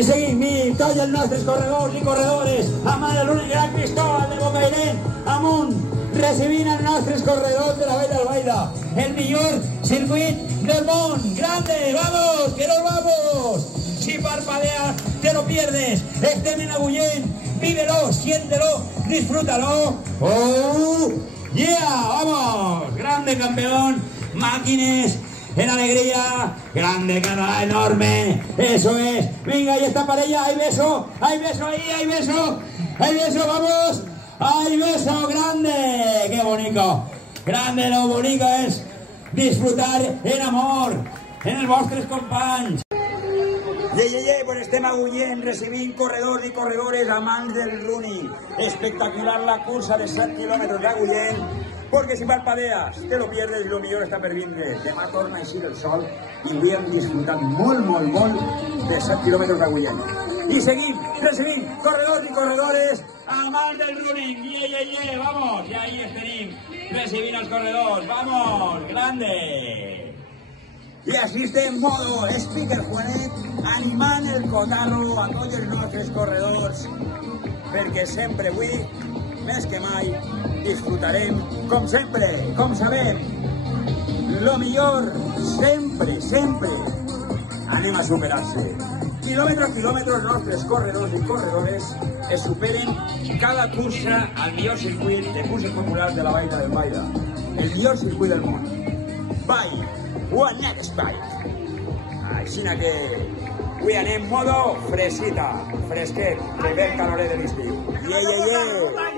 I seguim, i tots els nostres corredors i corredores, amb l'únic gran Cristóbal de Bocairent, amunt, recibint els nostres corredors de la Vall d'Albaida, el millor circuit del món. Grande, vamos, que nos vamos. Si parpadeas, te lo pierdes. Estem en Agullent, vívelo, siéntelo, disfrútalo. ¡Oh, yeah! ¡Vamos! Grande campeón, máquines en alegría, grande cara enorme, eso es. Venga, ahí está para ella, hay beso ahí, hay beso, vamos. ¡Hay beso grande! ¡Qué bonito! Grande, lo bonito es disfrutar en amor, en els vostres companys. Pues estem a Agullent recibint corredors i corredores amants del running. Espectacular la cursa de 7 kilómetros de Agullent, porque si parpadeas te lo pierdes i lo millor està per vindre. Demà torna a eixir el sol i avui hem disfrutat molt de 7 quilòmetres d'Agullent. I seguim recibint corredors i corredores amants del running. Vamos, i ahí estenim recibint els corredors. Vamos, grande. I així estem en modo Speaker Juanet, animant el cotarro a tots els nostres corredors, perquè sempre avui, més que mai, disfrutarem, com sempre, com sabem, lo millor, sempre, anem a superar-se. Quilòmetre a quilòmetre els nostres corredors i corredores es superen cada cursa al millor circuit de curses populars de la Vall d'Albaida, el millor circuit del món. Bye! One next bite. Així que avui anem modo fresqueta, fresquet, de ver caloret de l'estiu. Yeah.